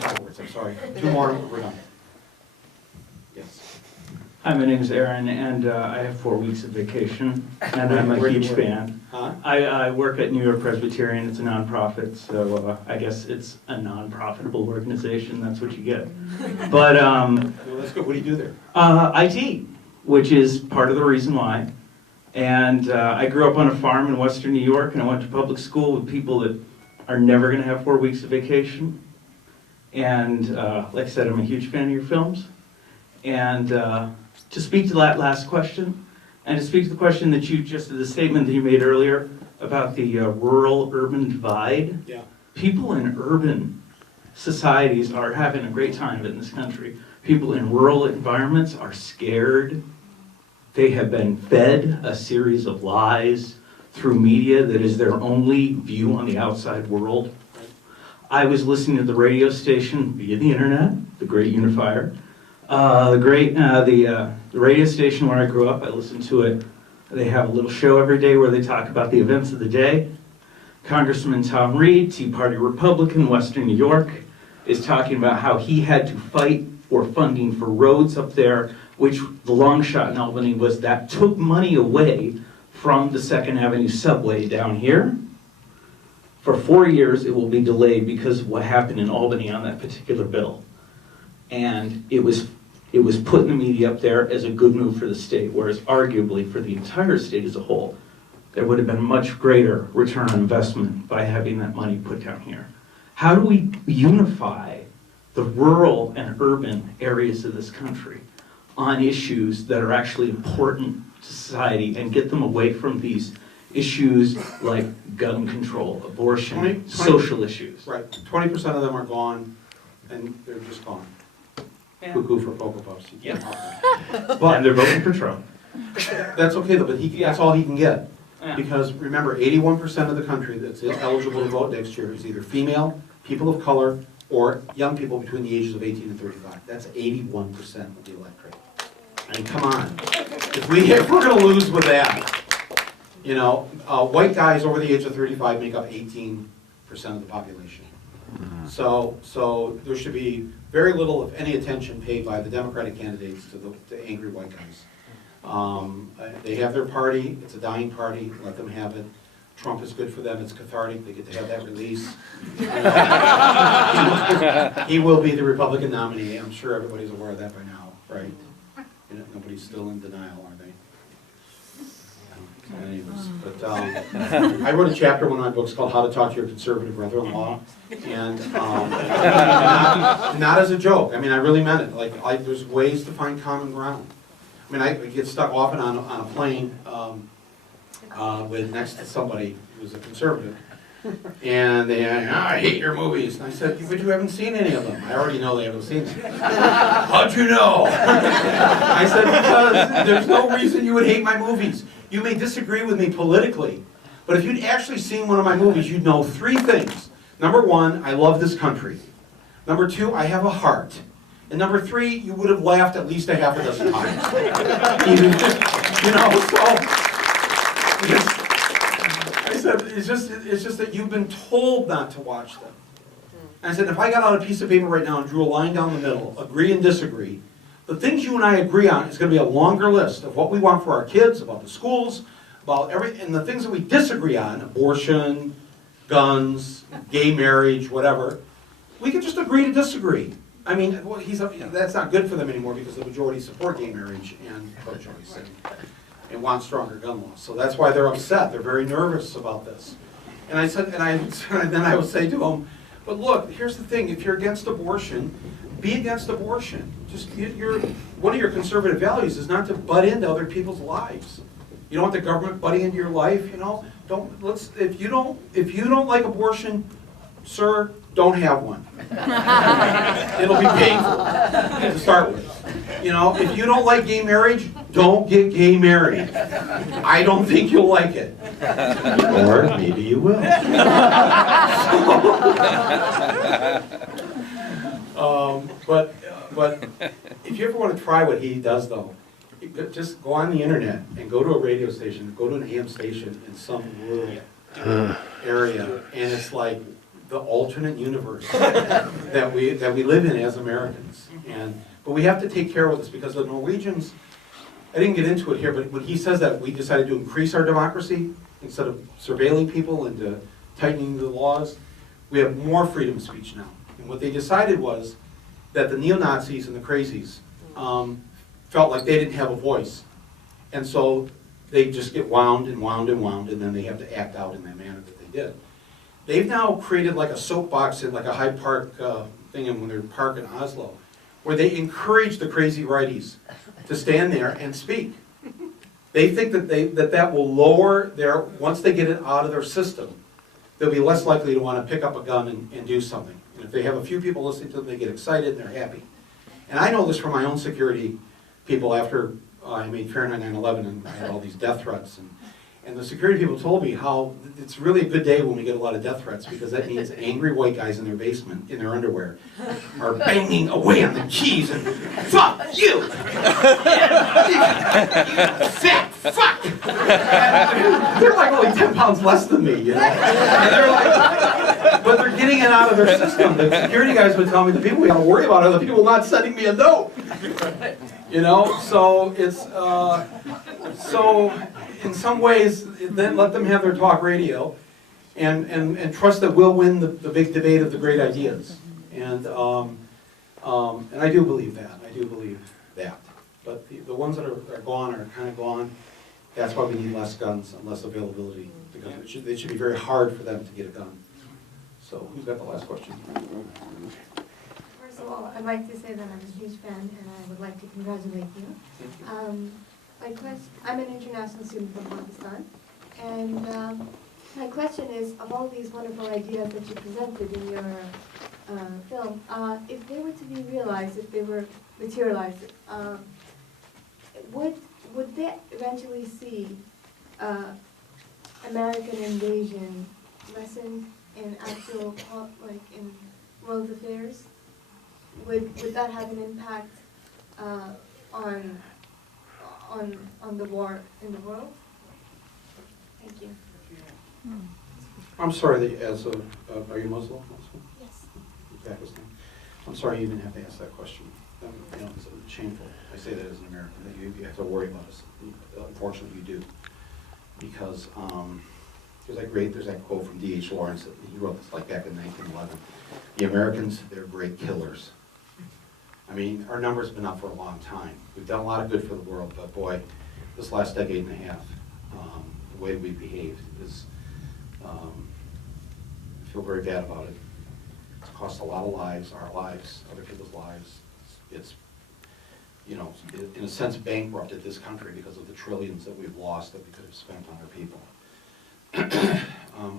5 words, I'm sorry. 2 more, we're done. Yes. Hi, my name is Aaron, and I have 4 weeks of vacation, and I'm a Where do you huge work? fan. Huh? I work at New York Presbyterian. It's a nonprofit, so I guess it's a non-profitable organization. That's what you get. But Well, that's good. What do you do there? IT, which is part of the reason why. And I grew up on a farm in Western New York, and I went to public school with people that are never going to have 4 weeks of vacation. And like I said, I'm a huge fan of your films. And to speak to that last question, and to speak to the question that you just, the statement that you made earlier about the rural-urban divide, Yeah. people in urban societies are having a great time in this country. People in rural environments are scared. They have been fed a series of lies through media that is their only view on the outside world. I was listening to the radio station via the internet, the Great Unifier. The radio station where I grew up, I listened to it. They have a little show every day where they talk about the events of the day. Congressman Tom Reed, Tea Party Republican, Western New York, is talking about how he had to fight for funding for roads up there, which the long shot in Albany was that took money away from the 2nd Avenue subway down here. For 4 years, it will be delayed because of what happened in Albany on that particular bill. And it was put in the media up there as a good move for the state, whereas arguably for the entire state as a whole, there would have been much greater return on investment by having that money put down here. How do we unify the rural and urban areas of this country on issues that are actually important to society and get them away from these issues like gun control, abortion, social issues? Right. 20% of them are gone, and they're just gone. Yeah. Cuckoo for Cocoa Puffs. Yep. But And they're voting for Trump. that's okay though, but that's all he can get. Yeah. Because remember, 81% of the country that's eligible to vote next year is either female, people of color, or young people between the ages of 18 and 35. That's 81% of the electorate. I mean, come on. If we're gonna lose with that, you know, white guys over the age of 35 make up 18% of the population. So there should be very little, if any, attention paid by the Democratic candidates to the angry white guys. They have their party, it's a dying party, let them have it. Trump is good for them, it's cathartic, they get to have that release. He will be the Republican nominee, I'm sure everybody's aware of that by now, right? You know, nobody's still in denial, are they? Anyways, but I wrote a chapter in one of my books called How to Talk to Your Conservative Brother-in-Law, and not as a joke. I mean, I really meant it. Like, there's ways to find common ground. I mean, I get stuck often on a plane with next to somebody who's a conservative, and they, I hate your movies. And I said, but you haven't seen any of them. I already know they haven't seen them. How'd you know? I said, because there's no reason you would hate my movies. You may disagree with me politically, but if you'd actually seen one of my movies, you'd know 3 things. Number 1, I love this country. Number 2, I have a heart. And number 3, you would have laughed at least a half a dozen times. Even, you know, so, I said, it's just that you've been told not to watch them. And I said, if I got out a piece of paper right now and drew a line down the middle, agree and disagree, the things you and I agree on is going to be a longer list of what we want for our kids, about the schools, about and the things that we disagree on, abortion, guns, gay marriage, whatever, we can just agree to disagree. I mean, well, that's not good for them anymore because the majority support gay marriage and pro-choice and want stronger gun laws. So that's why they're upset. They're very nervous about this. And I said, and then I would say to them, but look, here's the thing: if you're against abortion, be against abortion. Just one of your conservative values is not to butt into other people's lives. You don't want the government butting into your life. You know, if you don't like abortion, sir, don't have one. It'll be painful to start with. You know, if you don't like gay marriage, don't get gay married. I don't think you'll like it. Or maybe you will. But if you ever want to try what he does, though, just go on the internet and go to a radio station, go to an AM station in some rural area, and it's like the alternate universe that we live in as Americans. But we have to take care of this because the Norwegians, I didn't get into it here, but when he says that we decided to increase our democracy instead of surveilling people and tightening the laws, we have more freedom of speech now. And what they decided was that the neo-Nazis and the crazies felt like they didn't have a voice. And so they just get wound and wound and wound, and then they have to act out in that manner that they did. They've now created like a soapbox in like a Hyde Park thing when they're park in Oslo, where they encourage the crazy righties to stand there and speak. They think that that will lower their, once they get it out of their system, they'll be less likely to want to pick up a gun and do something. And if they have a few people listening to them, they get excited and they're happy. And I know this from my own security people after I made Fahrenheit 9/11 and I had all these death threats. And the security people told me how it's really a good day when we get a lot of death threats because that means angry white guys in their basement, in their underwear, are banging away on the keys and, fuck you! You fat fuck! And they're like only 10 pounds less than me, you know? And they're like, but they're getting it out of their system. The security guys would tell me the people we gotta worry about are the people not sending me a note. You know, so it's, so in some ways, then let them have their talk radio and trust that we'll win the big debate of the great ideas. And I do believe that. I do believe that. But the ones that are gone are kind of gone. That's why we need less guns and less availability. Because it should be very hard for them to get a gun. So who's got the last question? First of all, I'd like to say that I'm a huge fan and I would like to congratulate you. I'm an international student from Pakistan, and my question is, of all these wonderful ideas that you presented in your film, if they were to be realized, if they were materialized, would they eventually see American invasion lessened in actual, like in world affairs? Would that have an impact on the war in the world? Thank you. I'm sorry that are you Muslim? Yes. Pakistan. I'm sorry you didn't have to ask that question. You know, it's shameful. I say that as an American, that you have to worry about us. Unfortunately, you do. Because there's that quote from D.H. Lawrence, that he wrote this like back in 1911. The Americans, they're great killers. I mean, our number's been up for a long time. We've done a lot of good for the world, but boy, this last decade and a half, the way we've behaved is, I feel very bad about it. It's cost a lot of lives, our lives, other people's lives. It's, you know, in a sense bankrupted this country because of the trillions that we've lost that we could have spent on our people.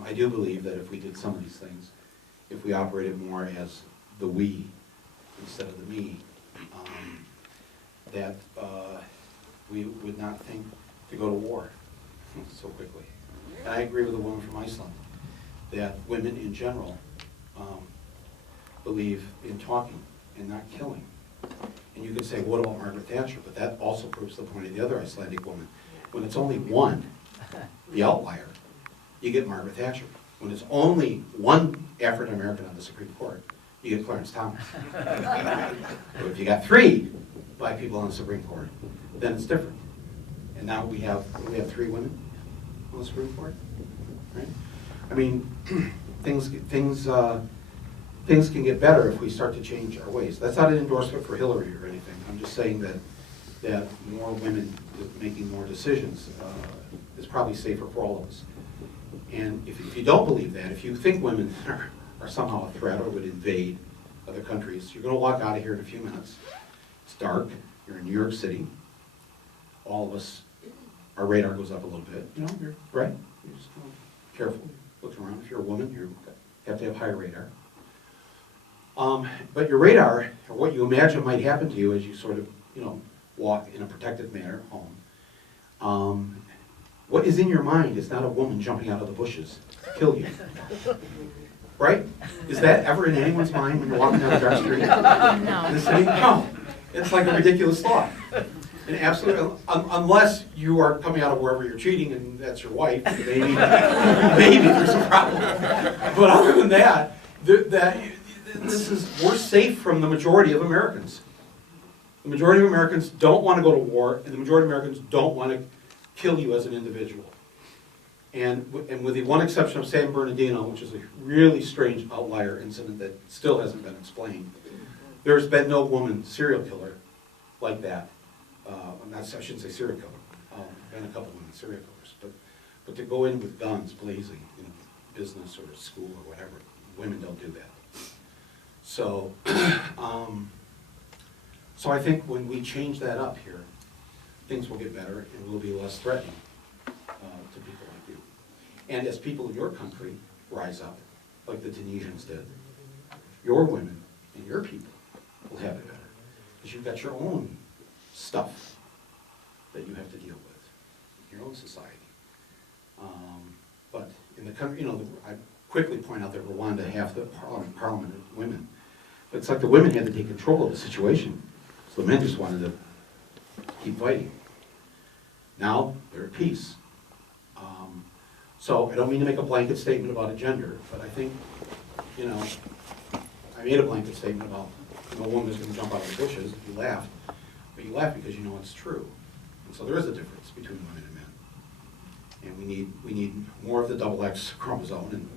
I do believe that if we did some of these things, if we operated more as the we instead of the me, that we would not think to go to war so quickly. And I agree with the woman from Iceland that women in general believe in talking and not killing. And you could say, what about Margaret Thatcher? But that also proves the point of the other Icelandic woman. When it's only one, the outlier, you get Margaret Thatcher. When it's only one African American on the Supreme Court, you get Clarence Thomas. But if you got 3 black people on the Supreme Court, then it's different. And now we have 3 women on the Supreme Court, right? I mean, things can get better if we start to change our ways. That's not an endorsement for Hillary or anything. I'm just saying that more women making more decisions is probably safer for all of us. And if you don't believe that, if you think women are somehow a threat or would invade other countries, you're going to walk out of here in a few minutes. It's dark. You're in New York City. All of us, our radar goes up a little bit. You know, you're right. You're just careful. Look around. If you're a woman, you have to have high radar. But your radar, or what you imagine might happen to you as you sort of, you know, walk in a protective manner home, what is in your mind is not a woman jumping out of the bushes to kill you. Right? Is that ever in anyone's mind when you're walking down a dark street? No. In the city? No. It's like a ridiculous thought. And absolutely, unless you are coming out of wherever you're cheating and that's your wife, maybe there's a problem. But other than that, We're safe from the majority of Americans. The majority of Americans don't want to go to war, and the majority of Americans don't want to kill you as an individual. And with the one exception of San Bernardino, which is a really strange outlier incident that still hasn't been explained, there's been no woman serial killer like that. I shouldn't say serial killer. Been a couple women serial killers, but to go in with guns blazing in business or school or whatever, women don't do that. So, so I think when we change that up here, things will get better and will be less threatening to people like you. And as people in your country rise up, like the Tunisians did, your women and your people will have it better. Because you've got your own stuff that you have to deal with, your own society. But in the country, I quickly point out that Rwanda, half the parliament is women. But it's like the women had to take control of the situation. So the men just wanted to keep fighting. Now they're at peace. So I don't mean to make a blanket statement about a gender, but I think, I made a blanket statement about no woman is going to jump out of the bushes. You laughed, but you laugh because you know it's true. And so there is a difference between women and men. And we need more of the double X chromosome and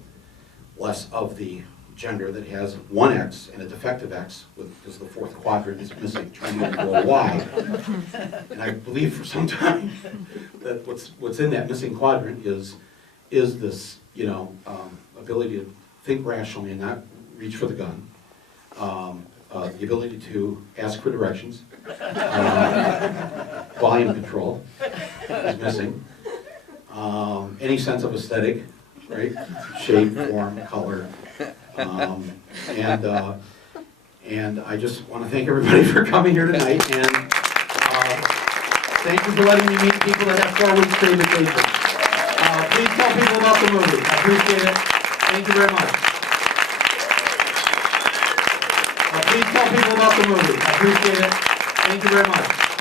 less of the gender that has one X and a defective X, because the fourth quadrant is missing, trying to grow a Y. And I believe for some time that what's in that missing quadrant is this, ability to think rationally and not reach for the gun, the ability to ask for directions, volume control is missing, any sense of aesthetic, right? Shape, form, color. And I just want to thank everybody for coming here tonight, and thank you for letting me meet people that have 4 weeks to vacation. Please tell people about the movie. I appreciate it. Thank you very much. Please tell people about the movie. I appreciate it. Thank you very much.